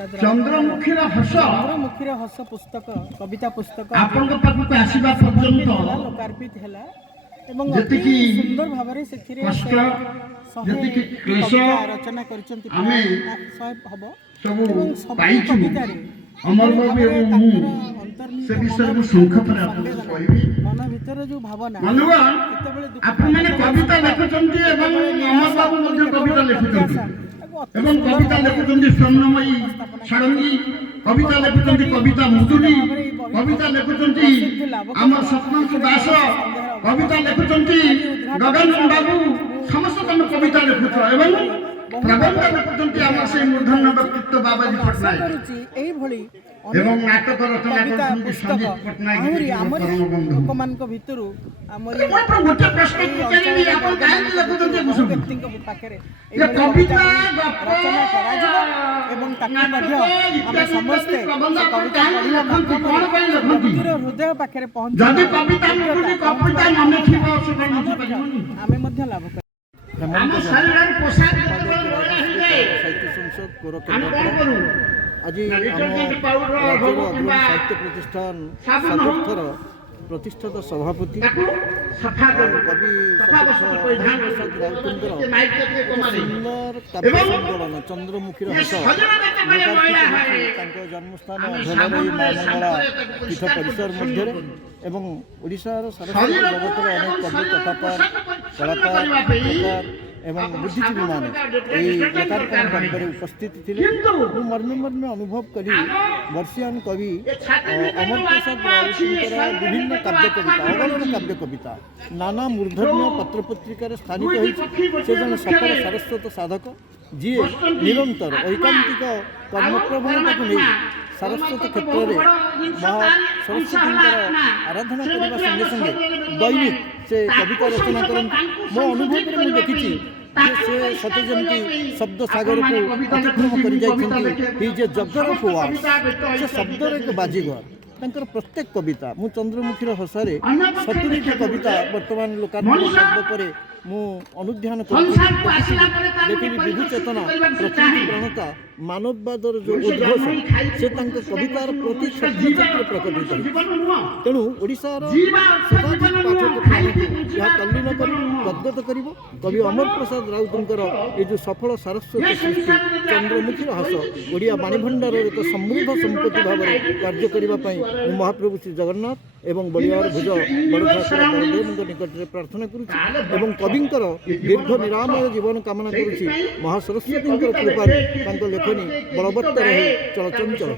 प्रसाद चंद्रमुखीर हस चंद्रमुखीर हस पुस्तक कविता पुस्तक आपनक पाखक आसीबा पर्यंत लोकार्पित हैला एवं जतिकी सुंदर भाबरे सेथिरे कष्ट जतिकी क्लेश कविता रचना करचंती आमे हबो सब पाइछु अमर बाबू एवं मु से विषय को संक्षेप रे आपन कहबी मन भीतर जो भावना मनवा आपन माने कविता लिखुचंती एवं अमर बाबू मध्ये कविता लिखुचंती एवं कविता लिखुचंती स्वर्णमयी षडंगी कविता लिखुचंती कविता मुदुली कविता लिखुचंती आमर सपनांशु दास कविता लिखुचंती गगन बाबू समस्त तम कविता लिखुछ एवं प्रबंध लिखुचंती आमर से मूर्धन्य व्यक्तित्व बाबाजी पटनायक एई भली एवं नाटक रचना करछंती संदीप पटनायक आहुरी आमर लोकमानक भितरु आमरी आपण गोटे प्रश्न पचारिबी आपण काहे लिखुचंती कुसुम व्यक्तिक पाखरे ये कविता रचना करा जिवो एवं ताके मध्ये हम समस्त कविता पढिला व्यक्तिर हृदय पाखरे पहुंच जदि कविता लिखुची कविता मन थिबो से आमे मध्ये लाभ कर हम शरीर पोशाक साहित्य संसद कोर केन्द्र आज साहित्य प्रतिष्ठान सदर्थर प्रतिष्ठित सभापति कवि प्रसाद राउतंकर सुंदर काव्य संकलन चंद्रमुखीर हस जन्मस्थान धनरई मामंगला पीठ परिसर मध्य एवं ओडिशार सारस्वत जगतर अनेक कवि कथाकार कलाकार एवं बुद्धिजीवी मान लोकार्पण कार्यक्रम उपस्थित थे मर्मे मर्मे अनुभव करी वर्षियान कवि अमर प्रसाद राउतंकर विभिन्न काव्य कविता अगणन काव्य कविता नाना मूर्धन्य पत्र पत्रिकार स्थानित होती से जन सफल सारस्वत साधक जी निरंतर ऐकांतिक कर्मप्रवणता को नहीं सारस्वत क्षेत्र में महा सरस्वती आराधना करने संगे संगे दैनिक से कविता रचना करते मो अनुभव में देखी से सते जमती शब्द सागर को अतिक्रम कर जगर ऑफ वर्ड्स से शब्दर एक बाजीगर तांकर प्रत्येक कविता मु चंद्रमुखीर हसारे 70 कविता वर्तमान लोकार्पण शब्द पर मु अनुध्यान देखिली विभु चेतना प्रकृति प्रणता मानववादर जो उद्घोष से कवितार प्रति क्षत्र प्रकटित तेणु ओडिशार शताधिक पाठक प्राणक यह तल्लीन कर गदगद कर कवि अमर प्रसाद राउतंकर ये जो सफल सारस्वत सृष्टि चंद्रमुखीर हस ओडिया बाणीभंडार एक समृद्ध संपत्ति भाव में कार्य करने महाप्रभु श्री जगन्नाथ एवं बलियार भुज बड़ ठाकुर बलदेव निकट में प्रार्थना करुँ कविंकर दीर्घ निरामय जीवन कामना करुँची महासरस्वती कृपा लेखनी बलवत्तर रहे चलचंचल।